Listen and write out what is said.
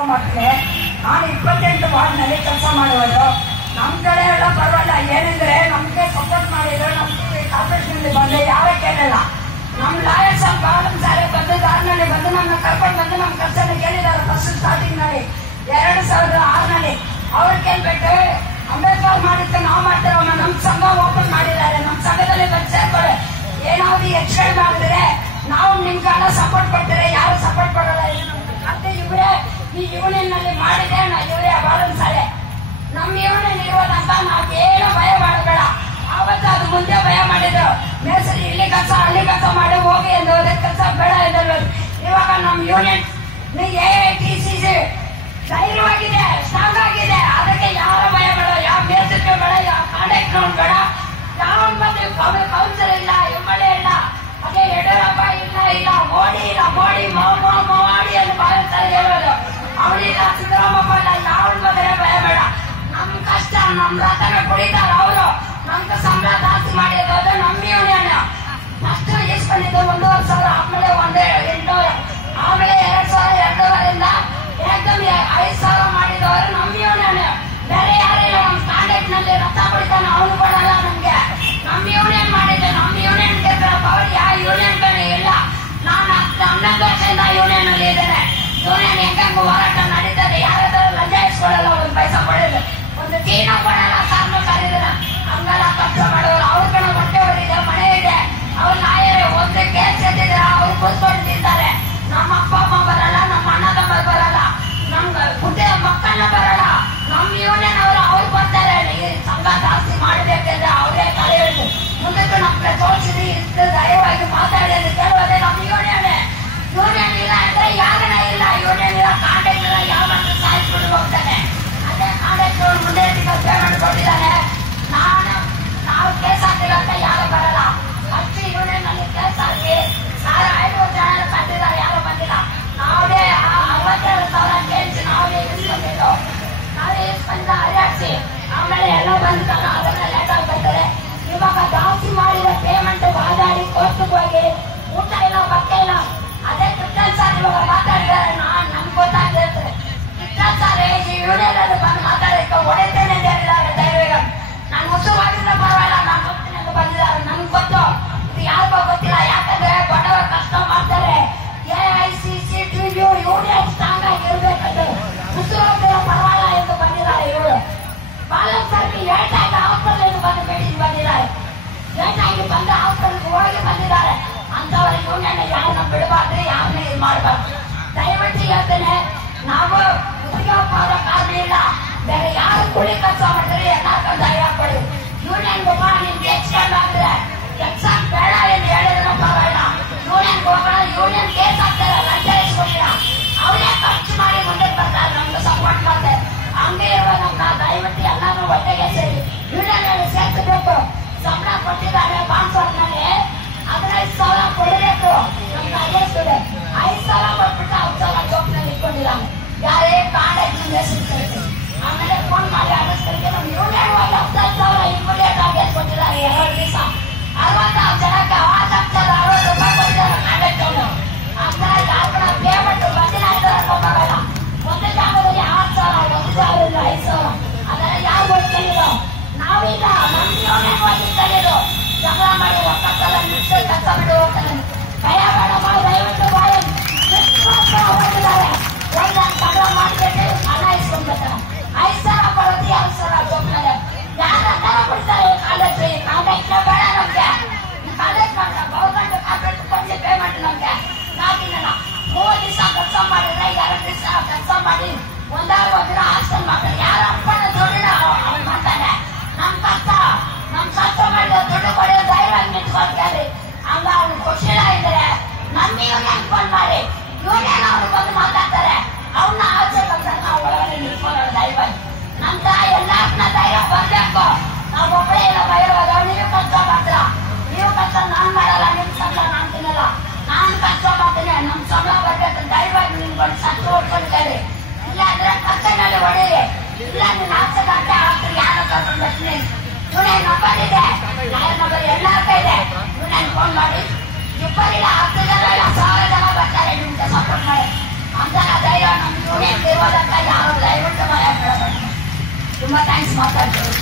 ಮಾಡ್ತೀನಿ. ನಾನು 28 ವಾರ್ಡ್ನಲ್ಲಿ ಕೆಲಸ ಮಾಡುವುದು. ನಮ್ಮ ಕಡೆ ಎಲ್ಲ ಪರವಾಗಿಲ್ಲ. ಏನಂದ್ರೆ ನಮ್ಗೆ ಸಪೋರ್ಟ್ ಮಾಡಿದ್ರು. ನಮ್ಗೆ ಕಾರ್ಪೊರೇಷನ್ ಬಂದು ಯಾರೇ ಕೇಳಲ್ಲ. ನಮ್ಮ ಲಾಯರ್ ಸಾಹೇಬ್ ಬಾಲಂ ಸಾರೆ ಬಂದು ದಾರಿನಲ್ಲಿ ಬಂದು ನನ್ನ ಕರ್ಕೊಂಡು ಬಂದು ನಮ್ಮ ಖರ್ಚನ್ನ ಕೇಳಿದ್ದಾರೆ. ಫಸ್ಟ್ ಸ್ಟಾರ್ಟಿಂಗ್ ನಲ್ಲಿ 2006ನಲ್ಲಿ ಅವ್ರು ಕೇಳ್ಬಿಟ್ಟು ಅಂಬೇಡ್ಕರ್ ಮಾಡಿದ್ದು ನಾವು ಮಾಡ್ತೇವಮ್ಮ, ನಮ್ ಸಂಘ ಓಪನ್ ಮಾಡಿದ್ದಾರೆ. ನಮ್ಮ ಸಂಘದಲ್ಲಿ ಬಂದು ಸೇರ್ಕೊಳ್ಳಿ. ಏನಾದ್ರು ಹೆಚ್ಚು ಕಡಿಮೆ ಮಾಡಿದ್ರೆ ನಾವು ನಿಮ್ಗೆಲ್ಲ ಸಪೋರ್ಟ್ ಕೊಡ್ತಾರೆ. ಯಾರು ಸಪೋರ್ಟ್ ಕೊಡಲ್ಲ. ಮತ್ತೆ ಇವರೇ ಈ ಯೂನಿಯನ್ ನಲ್ಲಿ ಮಾಡಿದೆ. ಇವರೇ ಬಾಲಂ ಸಾರೆ ನಮ್ಮ ಯೂನಿಯನ್ ಇರೋದಂತ ನಾವೇನು ಭಯ ಮಾಡಬೇಡ. ಆವತ್ತು ಅದು ಮುಂದೆ ಭಯ ಮಾಡಿದ್ರು. ಮೇಸರಿ ಇಲ್ಲಿ ಕೆಲಸ ಅಲ್ಲಿ ಕೆಲಸ ಮಾಡಿ ಹೋಗಿ ಎಂದು ಕೆಲಸ ಬೇಡ ಎಂದರು. ಇವಾಗ ನಮ್ಮ ಯೂನಿಯನ್ AITCC ಧೈರ್ಯವಾಗಿದೆ, ಸ್ಟ್ರಾಂಗ್ ಆಗಿದೆ. ಅದಕ್ಕೆ ಯಾರ ಭಯ ಬೇಡ, ಯಾವ ಮೇಸರಿಗೆ ಬೇಡ, ಯಾವ ಕಾಂಟ್ಯಾಕ್ಟ್ ಬೇಡ, ಯಾವ ಬಂದು ಕೌನ್ಸಿಲರ್ ಇಲ್ಲ, MLA ಇಲ್ಲ, ಅದೇ ಯಡಿಯೂರಪ್ಪ ಇಲ್ಲ, ಮೋಡಿ ಇಲ್ಲ, ಮೋಡಿ ಅಂತ ಬಾಲಂತಾರೆ ಹೇಳೋದು. ಅವಳಿಲ್ಲ, ಸಿದ್ದರಾಮಪ್ಪ ಇಲ್ಲ, ಯಾವ ಬಂದರೆ ಭಯ ಬೇಡ. ನಮ್ ಕಷ್ಟ ನಮ್ ರತನ ಕುಡಿತಾರ ಅವರು. ನಮ್ಗೆ ಸಂಬಳ ಜಾಸ್ತಿ ಮಾಡಿರೋದು ನಮ್ಮ ಯೂನಿಯನ್. ಫಸ್ಟ್ ಇಸ್ಕೊಂಡಿದ್ದು 1,500, ಆಮೇಲೆ 1,800, ಆಮೇಲೆ 2,200ರಿಂದ ಏಕದಮ್ 5,000 ಮಾಡಿದವರು ನಮ್ಮ ಯೂನಿಯನ್. ಬೇರೆ ಯಾರಿಲ್ಲ. ನಮ್ ಕಾಂಟ್ಯಾಕ್ಟ್ ನಲ್ಲಿ ರಥ ಕುಡಿತಾನೆ, ಅವನು ಕೊಡಲ್ಲ ನಮ್ಗೆ. ನಮ್ಮ ಯೂನಿಯನ್ ಮಾಡಿದ್ರೆ ನಮ್ಮ ಯೂನಿಯನ್ ಪವರ್ ಯಾವ ಯೂನಿಯನ್ ಬೇರೆ ಇಲ್ಲ. ನಾನು 11 ವರ್ಷದಿಂದ ಯೂನಿಯನ್ ಅಲ್ಲಿ ಇದ್ದೇನೆ. ಯೂನಿಯನ್ ಹೆಂಗ ಹೋರಾಟ ನಡೀತದೆ. ಯಾರಾದ್ರೂ ಲಂಚ ಇಸ್ಕೊಳ್ಳಲ್ಲ, ಒಂದು ಪೈಸಾ ಕೊಡೋದು, ಒಂದು ಚೀನ ಕೊಡಲ್ಲ. ಸಾರ್ನ ಕರೀದ್ರ ಹಂಗೆಲ್ಲ ಖರ್ಚು ಮಾಡೋರು. ಅವ್ರ ಕಡೆ ಹೊಟ್ಟೆವರಿದೆ, ಮನೆ ಇದೆ. ಅವ್ರ ಲಾಯರ್ ಒಂದು ಕೇಸ್ ಎತ್ತಿದ್ರೆ ಅವ್ರು ಕೂತ್ಕೊಂಡು ತಿಂತಾರೆ. ನಮ್ಮ ಅಪ್ಪ ಅಮ್ಮ ಬರಲ್ಲ, ನಮ್ಮ ಅಣ್ಣ ತಮ್ಮ ಬರಲ್ಲ, ನಮ್ಗ ಹುಟ್ಟಿದ ಮಕ್ಕಳನ್ನ ಬರಲ್ಲ. ನಮ್ಮ ಯೂನಿಯನ್ ಅವ್ರು ಬರ್ತಾರೆ. ಸಂಘ ಜಾಸ್ತಿ ಮಾಡಬೇಕಂದ್ರೆ ಅವರೇ ತಲೆ ಹಿಡಿದು ಮುಂದಕ್ಕೆ ನಮ್ಗೆ ತೋರಿಸಿದ್ರಿ. ಇಷ್ಟು ದಯವಾಗಿ ಮಾತಾಡಿ ಅಂತ ಕೇಳುವುದೇ ನಮ್ಮ ಯೂನಿಯನ್. ಯೂನಿಯನ್ ಇಲ್ಲ ಅಂದ್ರೆ ಯಾರನ್ನ ಇಲ್ಲ. ಯೂನಿಯನ್ ಇಲ್ಲ, ಕಾಂಟ್ಯಾಕ್ಟ್ ಇಲ್ಲ, ಯಾವತ್ತು ಸಾಯಿಸ್ಬಿಟ್ಟು ಹೋಗ್ತಾನೆ. ಅದೇ ಕಾಂಟ್ಯಾಕ್ಟ್ ಮುಂದೆ ಪೇಮೆಂಟ್ ಕೊಟ್ಟಿದ್ದಾನೆ. ನಾವು ಕೇಸ್ ಹಾಕಿಲ್ಲ ಅಂತ ಯಾರು ಬರಲ್ಲ. ಅಷ್ಟು ಯೂನಿಯನ್ ಅಲ್ಲಿ ಕೇಸ್ ಹಾಕಿ 500 ಜನ ಬಂದಿದ್ದಾರೆ, ಯಾರು ಬಂದಿಲ್ಲ. ನಾವೇ 62,000 ಕೇಸ್ ನಾವೇ ಇಸ್ಕೊಂಡಿದ್ದು. ನಾವೇ ಇಸ್ಕೊಂಡ ಹರಿಯಾಡ್ಸಿ ಆಮೇಲೆ ಎಲ್ಲ ಬಂದ್ಕೊಂಡು ಅದನ್ನ ಲೇಟ್ ಆಗಿ ಬರ್ತಾರೆ. ಇವಾಗ ಜಾಸ್ತಿ ಮಾಡಿದ ಪೇಮೆಂಟ್ ಬಾದಾಡಿ ಕೋರ್ಟ್ಗೆ ಹೋಗಿ ಊಟ ಇಲ್ಲ, ಬಟ್ಟೆ ಇಲ್ಲ. ಅದೇ ಕೃಷ್ಣನ್ ಸರ್ ಇವಾಗ ಮಾತಾಡಿದ್ದಾರೆ. ನಮ್ಗೆ ಗೊತ್ತಾಗಿರ್ತದೆ. ಕೃಷ್ಣನ್ ಸರ್ ಈ ಯೂನಿಯನ್ ಅಲ್ಲಿ ಬಂದು ಮಾತಾಡಕ್ಕೆ ಹೊಡೆತೇನೆ ಅಂತ ಹೇಳಿದ್ದಾರೆ. ದಯವಿಟ್ಟು ನಾನು ಹೊಸವಾಗಿದ್ರೆ ಪರವಾಗಿಲ್ಲ, ನಾನು ಹೋಗ್ತೀನಿ ಅಂತ ಬಂದಿದ್ದಾರೆ. ನನ್ಗೆ ಗೊತ್ತು, ಇದು ಯಾರಿಗೋ ಗೊತ್ತಿಲ್ಲ. ಯಾಕಂದ್ರೆ ಬಡವರು ಕಷ್ಟ ಮಾಡ್ತಾರೆ. AICC ಯೂನಿಯನ್ ಸ್ಟ್ರಾಂಗ್ ಆಗಿ ಇರ್ಬೇಕಂದ್ರೆ ಹೊಸವಾಗಿರೋ ಪರವಾಗಿಲ್ಲ ಎಂದು ಬಂದಿದ್ದಾರೆ. ಇವರು ಬಾಲಂ ಸರ್ಗೆ ಏಟಾಗಿ ಹಾಸ್ಪಿಟಲ್ ಬಂದು ಭೇಟಿ ಬಂದಿದ್ದಾರೆ. ಏಟಾಗಿ ಬಂದು ಹಾಸ್ಪಿಟಲ್ಗೆ ಹೋಗಿ ಬಂದಿದ್ದಾರೆ. ಅಂತವರ ಯೂನಿಯನ್ ಯಾರನ್ನ ಬಿಡಬಾರ್ದು, ಯಾರನ್ನ ಇದು ಮಾಡಬಾರ್ದು. ದಯವಿಟ್ಟು ಹೇಳ್ತೇನೆ, ನಾವು ಉದ್ಯೋಗ ಕಾರಣ ಇಲ್ಲ. ಬೇರೆ ಯಾರು ಕೂಲಿ ಕೆಲಸ ಮಾಡಿದ್ರೆ ಎಲ್ಲಾರ್ಗೂ ಧೈರ್ಯ ಕೊಡಿ. ಯೂನಿಯನ್ ನಿಮ್ಗೆ ಎಕ್ಸ್ಪೆಂಡ್ ಆದ್ರೆ ಎಕ್ಸಾಮ್ ಬೇಡ ಎಂದು ಹೇಳಿದ್ರೆ ಪರವಾಗಿಲ್ಲ. ಯೂನಿಯನ್ ಹೋಗೋಣ. ಯೂನಿಯನ್ ಕೇಸ್ ಹಾಕ್ತಾರೆ, ಲಂಚ ಇಸ್ಕೊಂಡಿಲ್ಲ. ಅವರೇ ಖರ್ಚು ಮಾಡಿ ಮುಂದೆ ಬರ್ತಾರೆ, ನಮ್ಗೆ ಸಪೋರ್ಟ್ ಮಾಡ್ತಾರೆ. ಹಂಗೆ ಇರುವ ನಮ್ಗೆ ದಯವಿಟ್ಟು ಎಲ್ಲಾನು ಒಟ್ಟಿಗೆ ಸೇರಿ ಯೂನಿಯನ್ ಅಲ್ಲಿ ಸೇರಿಸಬೇಕು. ಸಂಬಳ ಕೊಟ್ಟಿದ್ದಾರೆ ಬಾನ್ಸ್ವಾಡ್ನಲ್ಲಿ 15,000 ಕೊಡಬೇಕು. ನಮ್ಗೆ 5,000 ಕೊಟ್ಬಿಟ್ಟು 10,000 ಜೋಬ್ನಲ್ಲಿ ಇಟ್ಕೊಂಡಿದ್ದಾನೆ. ಯಾರೇ ಕಾಂಟ್ಯಾಕ್ಟ್ ಹೆಸರು ಆಮೇಲೆ ಫೋನ್ ಮಾಡಿ ಆಗಿಸ್ತಾರೆ. ನಮ್ಮ ಯೂನಿಯನ್ 10,000 ಇಮಿಡಿಯೇಟ್ ಆಗಿ ಎತ್ಕೊಟ್ಟಿದ್ದಾರೆ. 2 ದಿವಸ 60 ಜನಕ್ಕೆ 60 ರೂಪಾಯಿ ಕೊಟ್ಟಿದ್ದಾರೆ ಕಾಂಟ್ಯಾಕ್ಟ್ ಅವರು. ಆಮೇಲೆ ಯಾರು ಪೇಮೆಂಟ್ ಬಂದಿಲ್ಲ ಹೋಗಲ್ಲ. ಒಂದು ಜಾಗದಲ್ಲಿ 6,000, 1,000, 5,000 ಅದೆಲ್ಲ ಯಾರು ಓದ್ಕೊಂಡಿರೋ ನಾವೀಗ ನಮ್ಮ ಯೂನಿಯನ್ ಓದಿಕೊಂಡಿರೋ ಜಗಳ ಮಾಡಿ ಒಕ್ಕಲ್ಲ ನಿಂತು ಕೆಲಸ ಬಿಟ್ಟು ಹೋಗ್ತಾನೆ. ಭಯ ಬೇಡಮ್ಮ, ದಯವಿಟ್ಟು ಹೋಗಿದ್ದಾರೆ. ಜಗಳ ಮಾಡಿಬಿಟ್ಟು ಹಣ ಇಸ್ಕೊಂಡ್ಬಿಡ್ತಾರೆ. 5,000 ಕೊಡೋದು 2,000 ಜೋಬ್ನಲ್ಲಿ ಯಾರ ಕೊಡ್ತಾರೆ. ಕಾಂಟ್ಯಾಕ್ಟ್ ಬೇಡ ನಮ್ಗೆ. ಕಾಂಟ್ಯಾಕ್ಟ್ ಮಾಡ ಗೌರ್ಮೆಂಟ್ ಕಾಂಟ್ರಾಕ್ಟ್ ಕೊಡಿ ಪೇಮೆಂಟ್ ನಮ್ಗೆ. 4 ದಿನ 3 ದಿವಸ ಕೆಲಸ ಮಾಡಿದ್ರೆ 2 ದಿವಸ ಕೆಲಸ ಮಾಡಿ ಒಂದಾರು ದಿನ ಹಾಸ್ಟೆಲ್ ಮಾಡ್ತಾರೆ. ಯಾರ ಅಪ್ಪನ ದುಡ್ಡಿನ ಅವ್ನು ಮಾಡ್ತಾನೆ. ನಮ್ ಕಷ್ಟ ಮಾಡಿದ ದುಡ್ಡು ಕೊಡೋ ಧೈರ್ಯ ನಿಂತ್ಕೊಳ್ತಾರೆ. ಹಂಗ ಅವ್ನು ಖುಷಿಲ್ಲ ಇದ್ರೆ ನಮ್ಮ ಯೂನಿಯನ್ ಫೋನ್ ಮಾಡಿ ಯೂನಿಯನ್ ಅವ್ರು ಬಂದು ಮಾತಾಡ್ತಾರೆ. ಅವನ್ನ ಆಚೆ ಬಂದ್ರೆ ನಾವು ಒಳಗಡೆ ನಿಂತ್ಕೊಳ್ಳೋ ಧೈರ್ಯ. ನಮ್ದ ಎಲ್ಲಾರ್ನ ಧೈರ್ಯ ಬರ್ಬೇಕು. ನಾವು ಒಬ್ಬಳೇ ಇಲ್ಲ ಬೈರೋದು. ನೀವು ಕಷ್ಟ ಮಾಡ್ತೀರ, ನೀವು ಕಷ್ಟ ನಾನ್ ಮಾಡಲ್ಲ. ನಿಮ್ ಸಂಬಳ ನಾನ್ ತಿನ್ನಲ್ಲ, ನಾನ್ ಕಷ್ಟ ಮಾಡ್ತೀನಿ. ನಮ್ ಸಂಬಳ ಬರ್ಬೇಕು. ಧೈರ್ಯವಾಗಿ ನಿಂತ್ಕೊಂಡು ಸತ್ತು ಹೊಡ್ಕೊಳ್ತಾರೆ. ಇಲ್ಲ ಅಂದ್ರೆ ಕಷ್ಟನಲ್ಲಿ ಹೊಡೆಯಿರಿ. ಇಲ್ಲ ನೀನ್ 4 ಗಂಟೆ ಆಗ್ತದೆ. ಯಾರು ಕರ್ಕೊಂಡು ಬರ್ತೀನಿ. ಯೂನಿಯನ್ ನಂಬರ್ ಇದೆ, ಲಾಯರ್ ನಂಬರ್ ಎಲ್ಲಾರ್ಗ ಇದೆ. ಯೂನಿಯನ್ ಫೋನ್ ಮಾಡಿ. ಇಬ್ಬರಿಲ್ಲ 10 ಜನ ಇಲ್ಲ 1,000 ಜನ ಬರ್ತಾರೆ ನಿಮ್ಗೆ ಸಪೋರ್ಟ್ ಮಾಡಿ. ಅಂತ ಧೈರ್ಯ ನಮ್ಮ ಯೂನಿಯನ್ ಇರೋದಂತ ಯಾರು ದಯವಿಟ್ಟು ಭಯ ಬೀಳಬೇಡಿ. ತುಂಬಾ ಥ್ಯಾಂಕ್ಸ್ ಮಾತಾಡ್ತೀವಿ.